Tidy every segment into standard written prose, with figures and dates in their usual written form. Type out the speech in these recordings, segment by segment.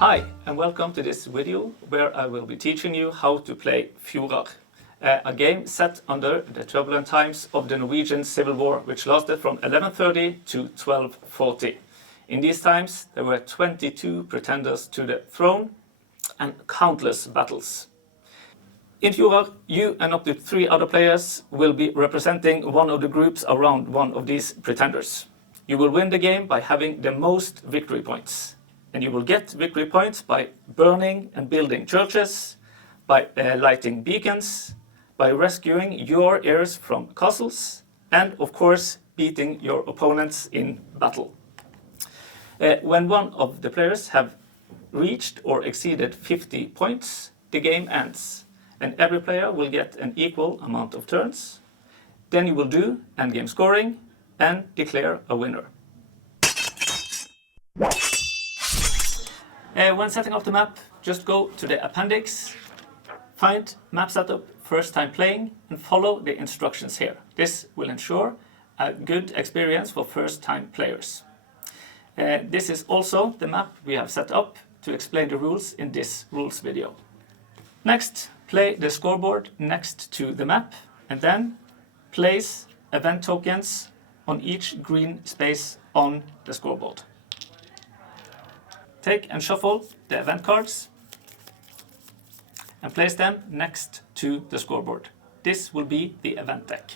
Hi, and welcome to this video where I will be teaching you how to play Fjordar, a game set under the turbulent times of the Norwegian Civil War, which lasted from 1130 to 1240. In these times, there were 22 pretenders to the throne and countless battles. In Fjordar, you and up to 3 other players will be representing one of the groups around one of these pretenders. You will win the game by having the most victory points. And you will get victory points by burning and building churches, by lighting beacons, by rescuing your heirs from castles, and of course beating your opponents in battle. When one of the players have reached or exceeded 50 points, the game ends, and every player will get an equal amount of turns. Then you will do endgame scoring and declare a winner. When setting up the map, just go to the appendix, find map setup first time playing, and follow the instructions here. This will ensure a good experience for first time players. This is also the map we have set up to explain the rules in this rules video. Next, play the scoreboard next to the map, and then place event tokens on each green space on the scoreboard. Take and shuffle the event cards and place them next to the scoreboard. This will be the event deck.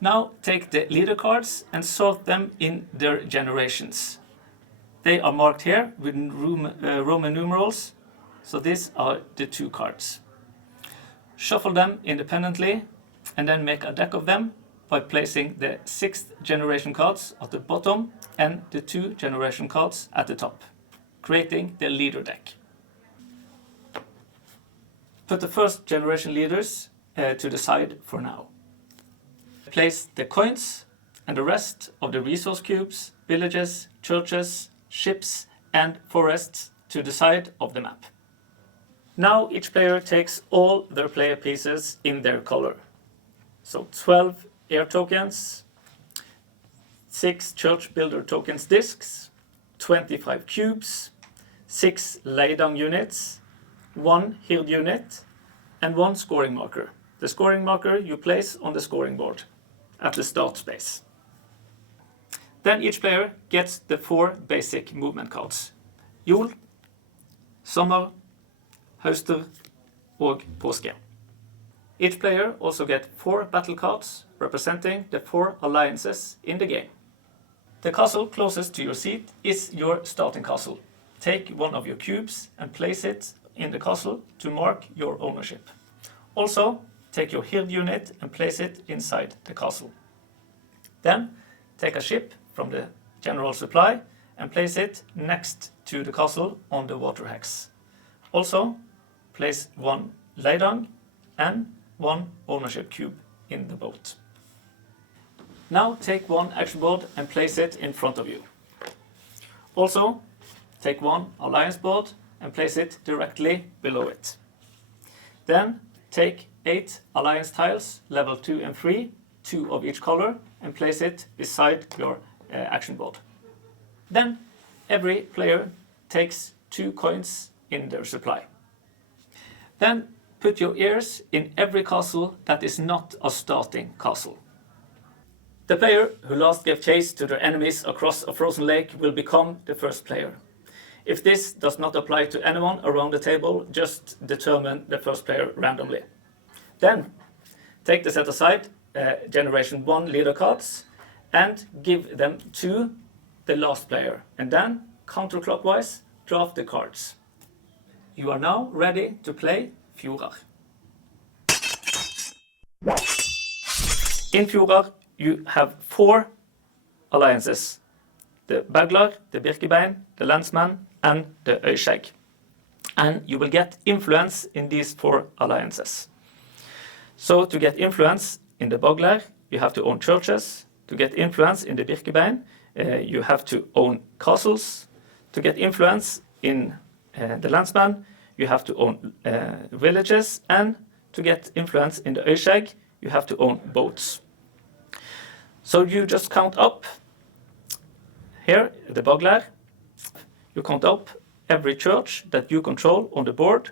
Now take the leader cards and sort them in their generations. They are marked here with Roman numerals, so these are the 2 cards. Shuffle them independently and then make a deck of them by placing the 6th generation cards at the bottom and the 2 generation cards at the top, creating the leader deck. Put the first generation leaders to the side for now. Place the coins and the rest of the resource cubes, villages, churches, ships and forests to the side of the map. Now each player takes all their player pieces in their color. So 12 air tokens, 6 church builder tokens discs, 25 cubes, 6 laydown units, 1 hill unit, and 1 scoring marker. The scoring marker you place on the scoring board at the start space. Then each player gets the 4 basic movement cards: Jul, Sommer, Høster og Påske. Each player also gets 4 battle cards representing the 4 alliances in the game. The castle closest to your seat is your starting castle. Take one of your cubes and place it in the castle to mark your ownership. Also, take your hill unit and place it inside the castle. Then, take a ship from the general supply and place it next to the castle on the water hex. Also, place 1 laydown and 1 ownership cube in the boat. Now take 1 action board and place it in front of you. Also, take 1 alliance board and place it directly below it. Then take 8 alliance tiles, level 2 and 3, 2 of each color, and place it beside your action board. Then every player takes 2 coins in their supply. Then put your heirs in every castle that is not a starting castle. The player who last gave chase to their enemies across a frozen lake will become the first player. If this does not apply to anyone around the table, just determine the first player randomly. Then take the set aside generation 1 leader cards and give them to the last player, and then counterclockwise draft the cards. You are now ready to play Fjordar. In Fjordar you have 4 alliances: the Baglar, the Birkebein, the Landsman and the Øyskjegg. And you will get influence in these 4 alliances. So to get influence in the Baglar, you have to own churches. To get influence in the Birkebein, you have to own castles. To get influence in the Landsman, you have to own villages. And to get influence in the Øyskjegg, you have to own boats. So you just count up here, the Baglar. You count up every church that you control on the board,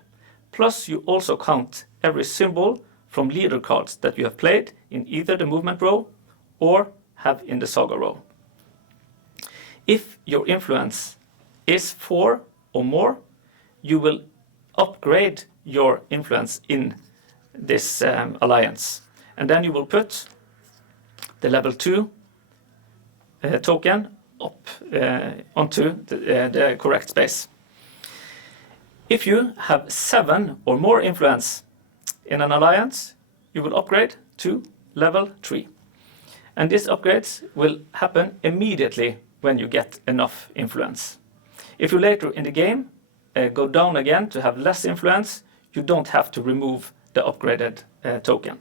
plus you also count every symbol from leader cards that you have played in either the movement row or have in the saga row. If your influence is 4 or more, you will upgrade your influence in this alliance. And then you will put the level 2 token up onto the correct space. If you have 7 or more influence in an alliance, you will upgrade to level 3. And these upgrades will happen immediately when you get enough influence. If you later in the game go down again to have less influence, you don't have to remove the upgraded token.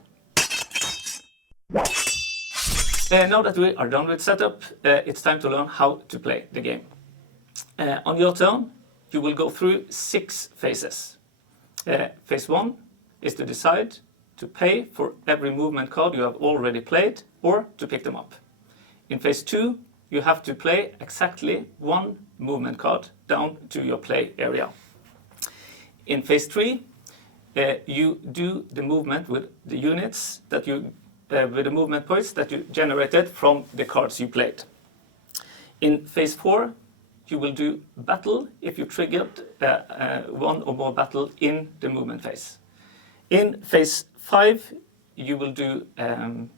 Now that we are done with setup, it's time to learn how to play the game. On your turn, you will go through 6 phases. Phase 1 is to decide to pay for every movement card you have already played or to pick them up. In phase 2, you have to play exactly 1 movement card down to your play area. In phase 3, you do the movement with the units that you with the movement points that you generated from the cards you played. In phase 4, you will do battle if you triggered 1 or more battle in the movement phase. In phase 5, you will do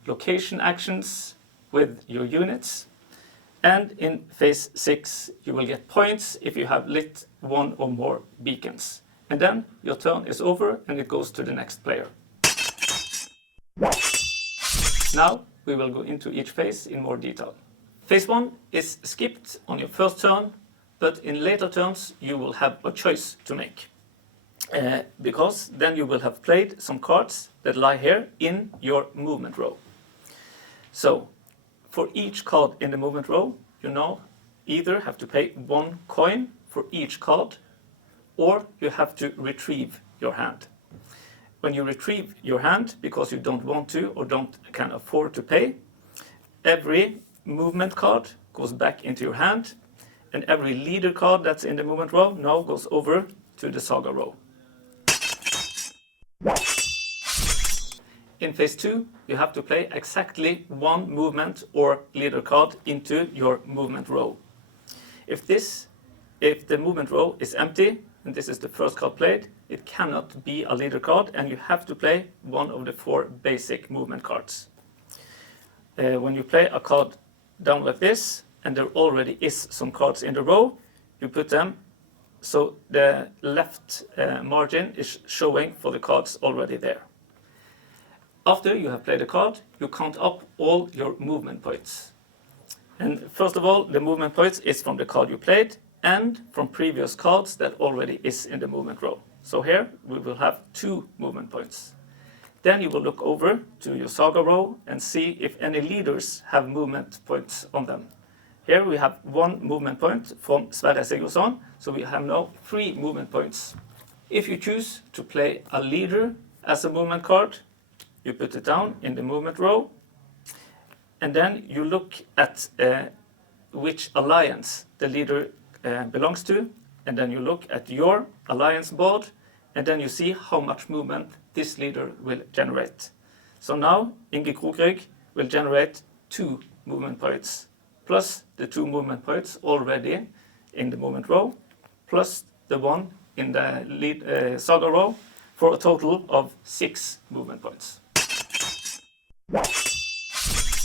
location actions with your units. And in phase 6, you will get points if you have lit 1 or more beacons. And then your turn is over and it goes to the next player. Now we will go into each phase in more detail. Phase 1 is skipped on your first turn, but in later turns you will have a choice to make. Because then you will have played some cards that lie here in your movement row. So for each card in the movement row, you now either have to pay 1 coin for each card, or you have to retrieve your hand. When you retrieve your hand because you don't want to or can afford to pay, every movement card goes back into your hand, and every leader card that's in the movement row now goes over to the saga row. In phase 2, you have to play exactly 1 movement or leader card into your movement row. If the movement row is empty, and this is the first card played, it cannot be a leader card, and you have to play 1 of the 4 basic movement cards. When you play a card down like this, and there already is some cards in the row, you put them so the left margin is showing for the cards already there. After you have played a card, you count up all your movement points. And first of all, the movement points is from the card you played and from previous cards that already is in the movement row. So here we will have 2 movement points. Then you will look over to your saga row and see if any leaders have movement points on them. Here we have 1 movement point from Sverre Sigurdsson, so we have now 3 movement points. If you choose to play a leader as a movement card, you put it down in the movement row, and then you look at which alliance the leader belongs to, and then you look at your alliance board, and then you see how much movement this leader will generate. So now Inge Krokrygg will generate 2 movement points, plus the 2 movement points already in the movement row, plus the 1 in the saga row, for a total of 6 movement points.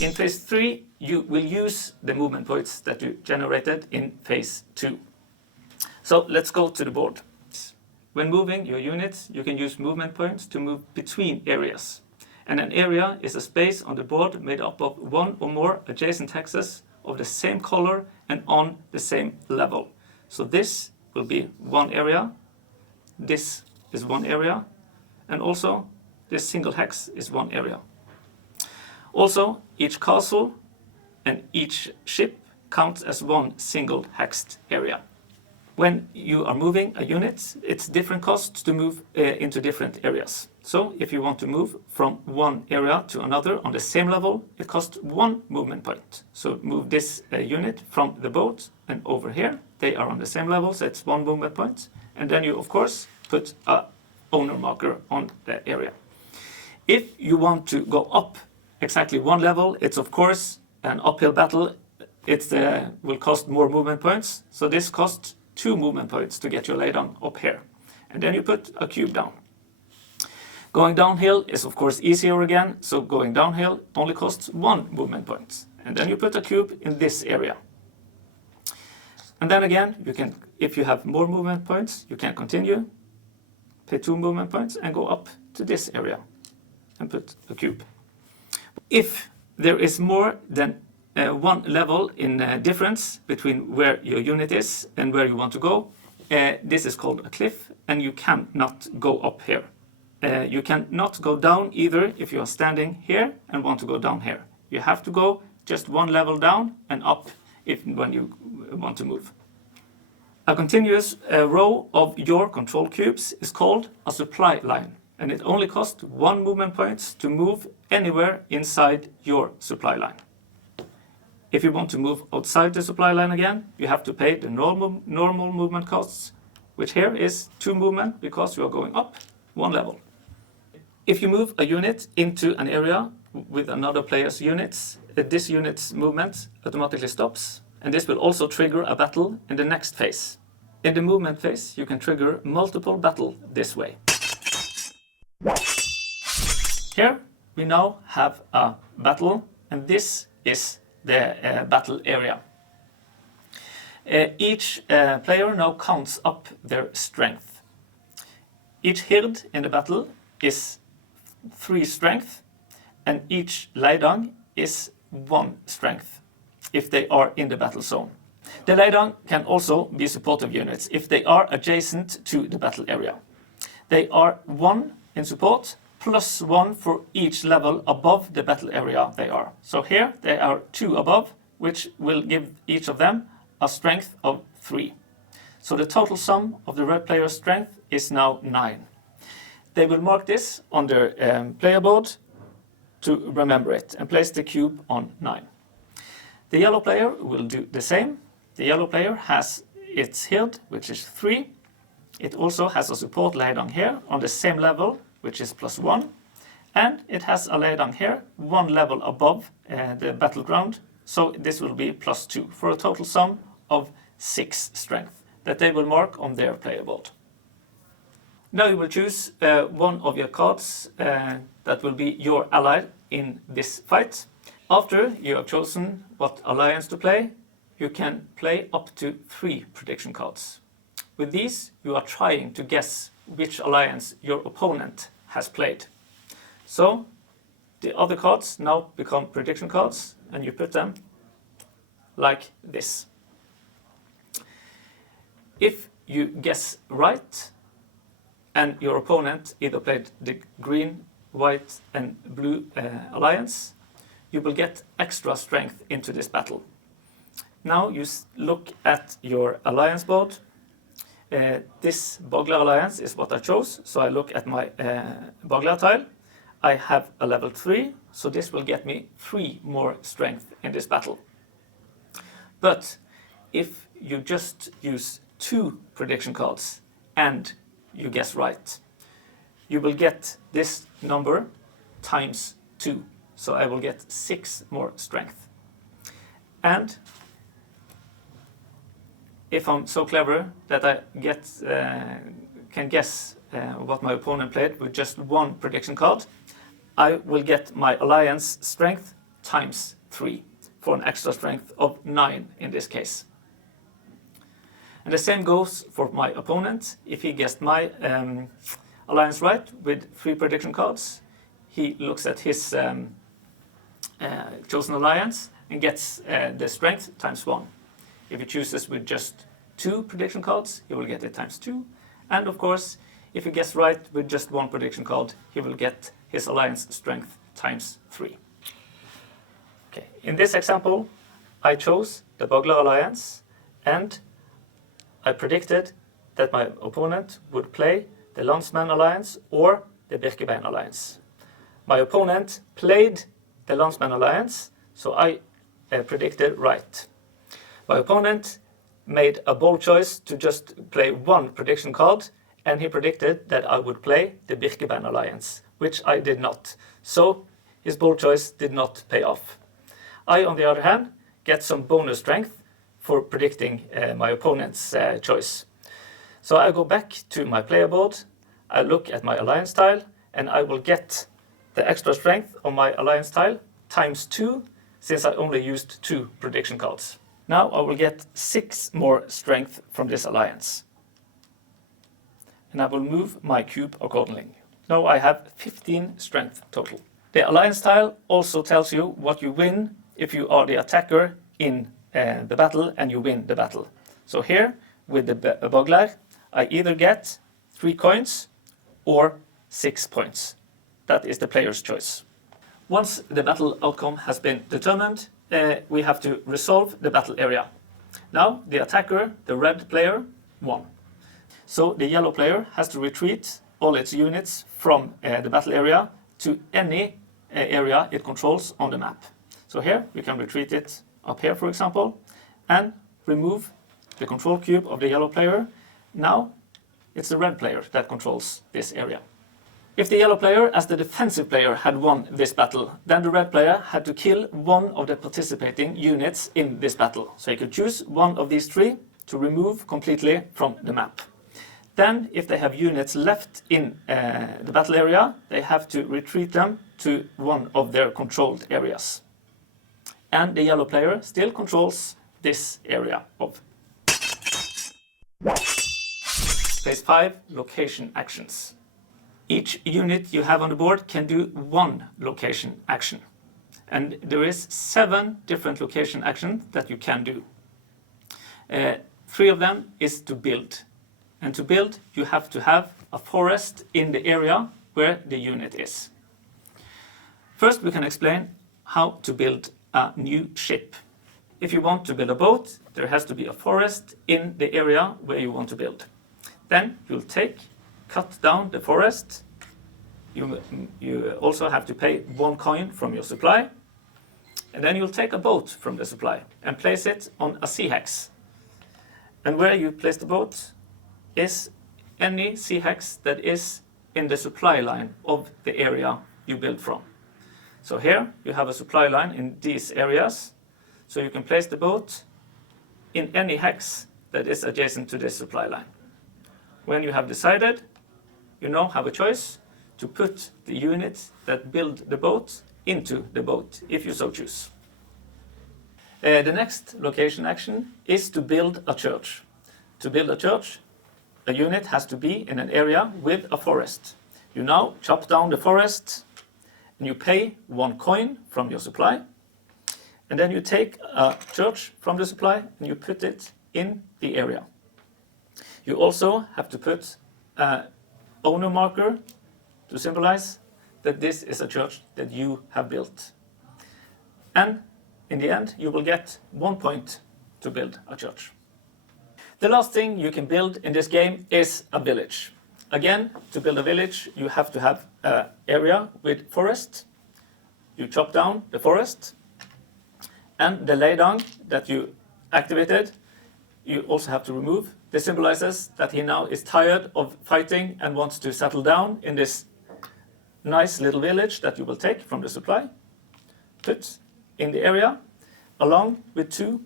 In phase 3, you will use the movement points that you generated in phase 2. So let's go to the board. When moving your units, you can use movement points to move between areas. And an area is a space on the board made up of 1 or more adjacent hexes of the same color and on the same level. So this will be 1 area, this is 1 area, and also this single hex is 1 area. Also, each castle and each ship counts as 1 single hexed area. When you are moving a unit, it's different costs to move into different areas. So if you want to move from 1 area to another on the same level, it costs 1 movement point. So move this unit from the boat and over here, they are on the same level, so it's 1 movement point. And then you, of course, put a owner marker on the area. If you want to go up exactly 1 level, it's of course an uphill battle. It will cost more movement points. So this costs 2 movement points to get your laydown up here. And then you put a cube down. Going downhill is of course easier again. So going downhill only costs 1 movement point. And then you put a cube in this area. And then again, you can, if you have more movement points, you can continue, pay 2 movement points and go up to this area and put a cube. If there is more than 1 level in difference between where your unit is and where you want to go, this is called a cliff, and you cannot go up here. You cannot go down either if you are standing here and want to go down here. You have to go just 1 level down and up when you want to move. A continuous row of your control cubes is called a supply line, and it only costs 1 movement point to move anywhere inside your supply line. If you want to move outside the supply line again, you have to pay the normal movement costs, which here is 2 movement because you are going up 1 level. If you move a unit into an area with another player's units, this unit's movement automatically stops, and this will also trigger a battle in the next phase. In the movement phase, you can trigger multiple battles this way. Here we now have a battle, and this is the battle area. Each player now counts up their strength. Each hird in the battle is 3 strength, and each laydown is 1 strength if they are in the battle zone. The laydown can also be supportive units if they are adjacent to the battle area. They are 1 in support plus 1 for each level above the battle area they are. So here they are 2 above, which will give each of them a strength of 3. So the total sum of the red player's strength is now 9. They will mark this on their player board to remember it and place the cube on 9. The yellow player will do the same. The yellow player has its hilt, which is 3. It also has a support laydown here on the same level, which is +1. And it has a laydown here, 1 level above the battleground. So this will be +2 for a total sum of 6 strength that they will mark on their player board. Now you will choose one of your cards that will be your ally in this fight. After you have chosen what alliance to play, you can play up to 3 prediction cards. With these, you are trying to guess which alliance your opponent has played. So the other cards now become prediction cards, and you put them like this. If you guess right, and your opponent either played the green, white and blue alliance, you will get extra strength into this battle. Now you look at your alliance board. This Bogler alliance is what I chose, so I look at my Bogler tile. I have a level 3, so this will get me 3 more strength in this battle. But if you just use 2 prediction cards and you guess right, you will get this number times 2. So I will get 6 more strength. And if I'm so clever that I can guess what my opponent played with just 1 prediction card, I will get my alliance strength times 3 for an extra strength of 9 in this case. And the same goes for my opponent. If he guessed my alliance right with 3 prediction cards, he looks at his chosen alliance and gets the strength times 1. If he chooses with just 2 prediction cards, he will get it times 2. And of course, if he gets right with just 1 prediction card, he will get his alliance strength times 3. Okay. In this example, I chose the Bogler alliance, and I predicted that my opponent would play the Landsman alliance or the Birkebein alliance. My opponent played the Landsman alliance, so I predicted right. My opponent made a bold choice to just play one prediction card, and he predicted that I would play the Birkebein Alliance, which I did not. So his bold choice did not pay off. I, on the other hand, get some bonus strength for predicting my opponent's choice. So I go back to my player board, I look at my alliance tile, and I will get the extra strength on my alliance tile times 2, since I only used 2 prediction cards. Now I will get 6 more strength from this alliance. And I will move my cube accordingly. Now I have 15 strength total. The alliance tile also tells you what you win if you are the attacker in the battle and you win the battle. So here, with the Bogler, I either get 3 coins or 6 points. That is the player's choice. Once the battle outcome has been determined, we have to resolve the battle area. Now the attacker, the red player, won. So the yellow player has to retreat all its units from the battle area to any area it controls on the map. So here we can retreat it up here, for example, and remove the control cube of the yellow player. Now it's the red player that controls this area. If the yellow player, as the defensive player, had won this battle, then the red player had to kill one of the participating units in this battle. So he could choose one of these 3 to remove completely from the map. Then, if they have units left in the battle area, they have to retreat them to one of their controlled areas. And the yellow player still controls this area of. Phase 5, location actions. Each unit you have on the board can do 1 location action. And there is 7 different location actions that you can do. 3 of them is to build. And to build, you have to have a forest in the area where the unit is. First, we can explain how to build a new ship. If you want to build a boat, there has to be a forest in the area where you want to build. Then you'll cut down the forest. You also have to pay 1 coin from your supply. And then you'll take a boat from the supply and place it on a sea hex. And where you place the boat is any sea hex that is in the supply line of the area you build from. So here you have a supply line in these areas. So you can place the boat in any hex that is adjacent to this supply line. When you have decided, you now have a choice to put the units that build the boat into the boat, if you so choose. The next location action is to build a church. To build a church, a unit has to be in an area with a forest. You now chop down the forest and you pay 1 coin from your supply. And then you take a church from the supply and you put it in the area. You also have to put an owner marker to symbolize that this is a church that you have built. And in the end, you will get 1 point to build a church. The last thing you can build in this game is a village. Again, to build a village, you have to have an area with forest. You chop down the forest. And the laydown that you activated, you also have to remove. This symbolizes that he now is tired of fighting and wants to settle down in this nice little village that you will take from the supply. Put in the area, along with 2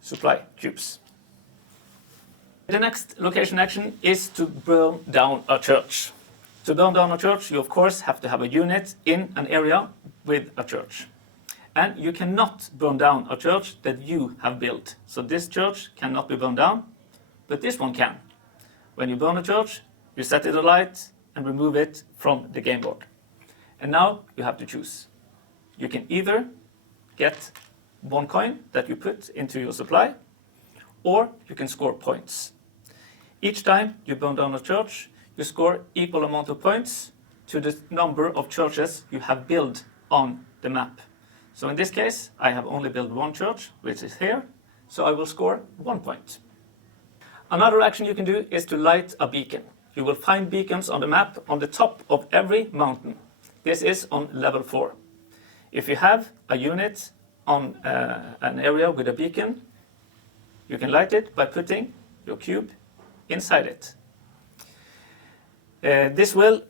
supply cubes. The next location action is to burn down a church. To burn down a church, you of course have to have a unit in an area with a church. And you cannot burn down a church that you have built. So this church cannot be burned down, but this one can. When you burn a church, you set it alight and remove it from the game board. And now you have to choose. You can either get 1 coin that you put into your supply, or you can score points. Each time you burn down a church, you score equal amount of points to the number of churches you have built on the map. So in this case, I have only built 1 church, which is here, so I will score 1 point. Another action you can do is to light a beacon. You will find beacons on the map on the top of every mountain. This is on level 4. If you have a unit on an area with a beacon, You can light it by putting your cube inside it. This will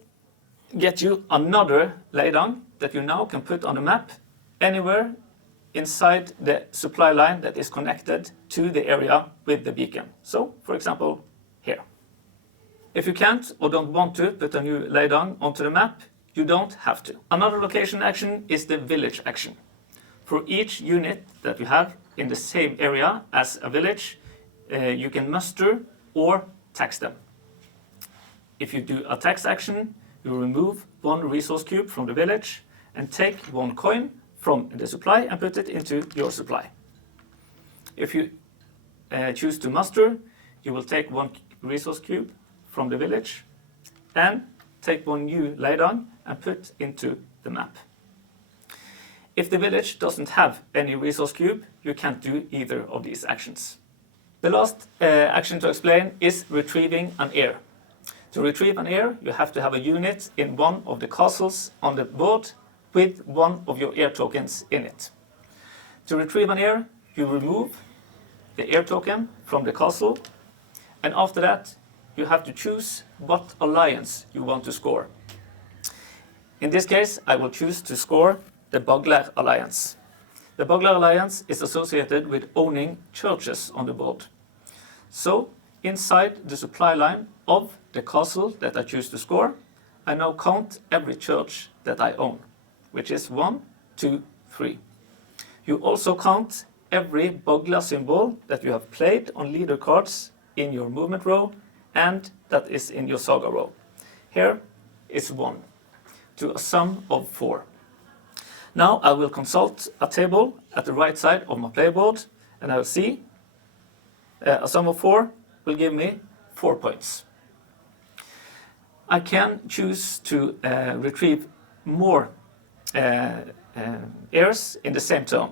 get you another laydown that you now can put on the map anywhere inside the supply line that is connected to the area with the beacon. So, for example, here. If you can't or don't want to put a new laydown onto the map, you don't have to. Another location action is the village action. For each unit that you have in the same area as a village, you can muster or tax them. If you do a tax action, you remove one resource cube from the village and take one coin from the supply and put it into your supply. If you choose to muster, you will take one resource cube from the village and take one new laydown and put into the map. If the village doesn't have any resource cube, you can't do either of these actions. The last action to explain is retrieving an heir. To retrieve an heir, you have to have a unit in one of the castles on the board with one of your heir tokens in it. To retrieve an heir, you remove the heir token from the castle, and after that, you have to choose what alliance you want to score. In this case, I will choose to score the Bagler alliance. The Bagler alliance is associated with owning churches on the board. So, inside the supply line of the castle that I choose to score, I now count every church that I own, which is 1, 2, 3. You also count every Bagler symbol that you have played on leader cards in your movement row and that is in your saga row. Here is 1, to a sum of 4. Now I will consult a table at the right side of my playboard, and I will see a sum of 4 will give me 4 points. I can choose to retrieve more heirs in the same turn.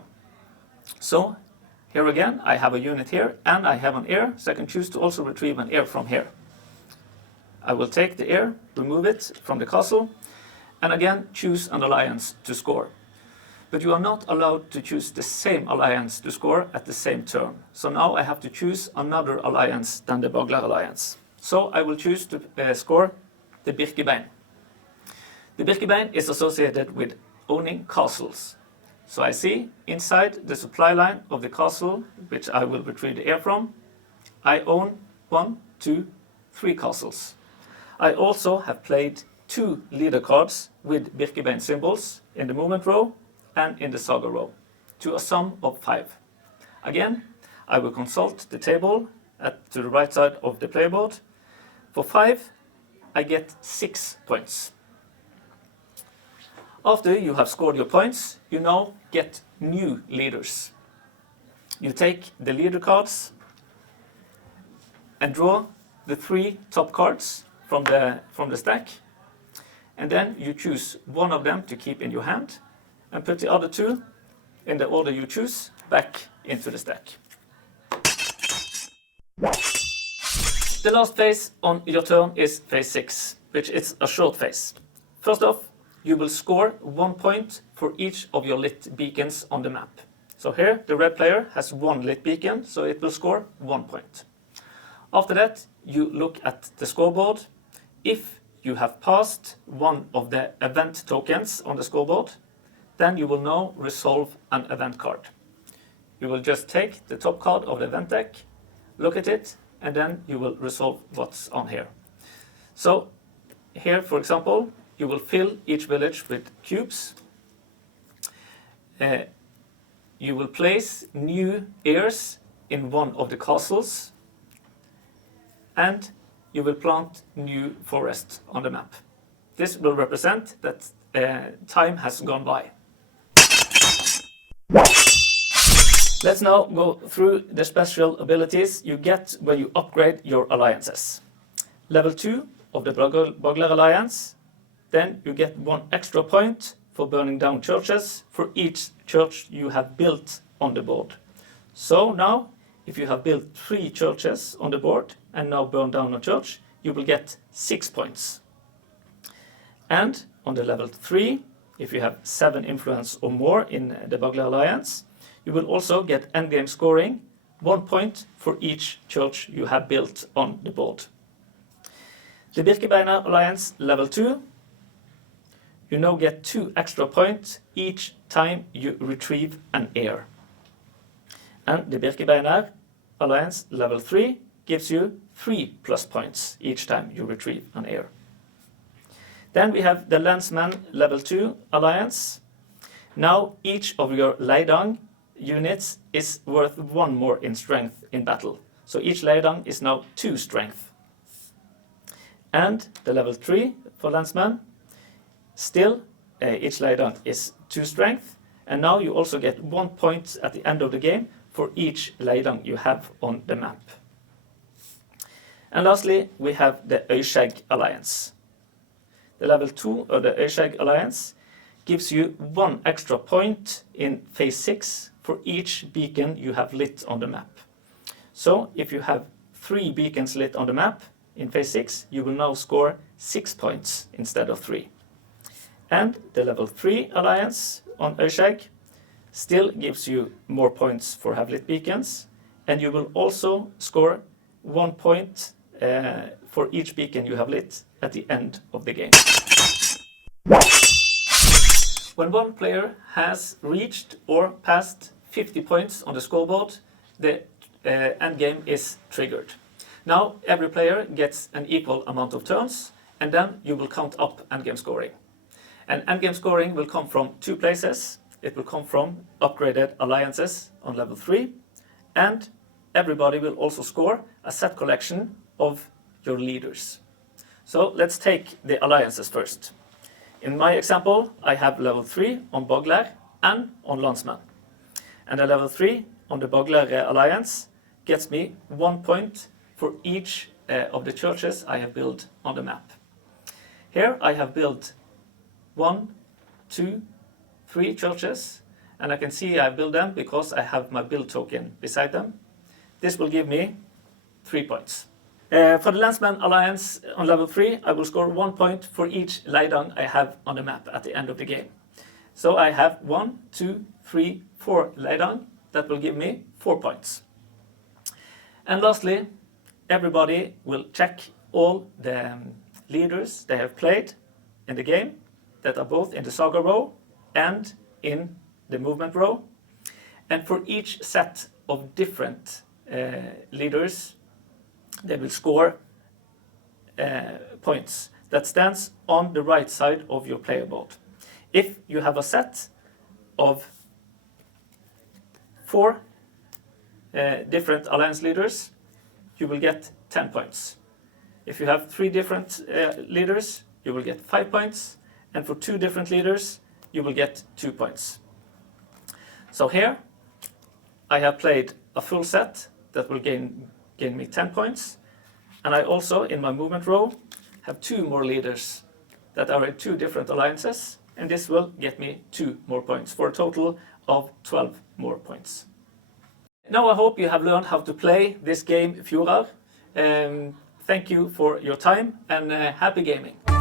So here again I have a unit here and I have an heir, so I can choose to also retrieve an heir from here. I will take the heir, remove it from the castle, and again choose an alliance to score. But you are not allowed to choose the same alliance to score at the same turn. So now I have to choose another alliance than the Bagler alliance. So I will choose to score the Birkebein. The Birkebein is associated with owning castles. So I see inside the supply line of the castle, which I will retrieve the heir from, I own 1, 2, 3 castles. I also have played 2 leader cards with Birkebein symbols in the movement row and in the saga row, to a sum of 5. Again, I will consult the table to the right side of the playboard. For 5, I get 6 points. After you have scored your points, you now get new leaders. You take the leader cards and draw the 3 top cards from the stack, and then you choose one of them to keep in your hand and put the other 2 in the order you choose back into the stack. The last phase on your turn is phase 6, which is a short phase. First off, you will score 1 point for each of your lit beacons on the map. So here the red player has 1 lit beacon, so it will score 1 point. After that, you look at the scoreboard. If you have passed one of the event tokens on the scoreboard, then you will now resolve an event card. You will just take the top card of the event deck, look at it, and then you will resolve what's on here. So here, for example, you will fill each village with cubes. You will place new heirs in one of the castles, and you will plant new forest on the map. This will represent that time has gone by. Let's now go through the special abilities you get when you upgrade your alliances. Level 2 of the Bagler Alliance, then you get 1 extra point for burning down churches for each church you have built on the board. So now, if you have built 3 churches on the board and now burn down a church, you will get 6 points. And on the level 3, if you have 7 influence or more in the Bagler Alliance, you will also get endgame scoring 1 point for each church you have built on the board. The Birkebeiner Alliance level 2, you now get 2 extra points each time you retrieve an heir. And the Birkebeiner Alliance level 3 gives you 3 plus points each time you retrieve an heir. Then we have the Landsman level 2 Alliance. Now each of your Leidang units is worth 1 more in strength in battle. So each Leidang is now 2 strength. And the level 3 for Landsman, still each Leidang is 2 strength. And now you also get 1 point at the end of the game for each Leidang you have on the map. And lastly, we have the Øyskjegg Alliance. The level 2 of the Øyskjegg Alliance gives you 1 extra point in phase 6 for each beacon you have lit on the map. So if you have 3 beacons lit on the map in phase 6, you will now score 6 points instead of 3. And the level 3 Alliance on Øyskjegg still gives you more points for have lit beacons, and you will also score 1 point for each beacon you have lit at the end of the game. When one player has reached or passed 50 points on the scoreboard, the endgame is triggered. Now every player gets an equal amount of turns, and then you will count up endgame scoring. And endgame scoring will come from 2 places. It will come from upgraded alliances on level 3, and everybody will also score a set collection of your leaders. So let's take the alliances first. In my example, I have level 3 on Bogler and on Landsman. And the level 3 on the Bogler alliance gets me 1 point for each of the churches I have built on the map. Here I have built 1, 2, 3 churches, and I can see I build them because I have my build token beside them. This will give me 3 points. For the Landsman Alliance on level 3, I will score 1 point for each Leidang I have on the map at the end of the game. So I have 1, 2, 3, 4 Leidang. That will give me 4 points. And lastly, everybody will check all the leaders they have played in the game that are both in the saga row and in the movement row. And for each set of different leaders, they will score points that stands on the right side of your player board. If you have a set of 4 different alliance leaders, you will get 10 points. If you have 3 different leaders, you will get 5 points, and for 2 different leaders, you will get 2 points. So here, I have played a full set that will gain me 10 points, and I also, in my movement row, have 2 more leaders that are in 2 different alliances, and this will get me 2 more points, for a total of 12 more points. Now I hope you have learned how to play this game Fjordar. Thank you for your time, and happy gaming.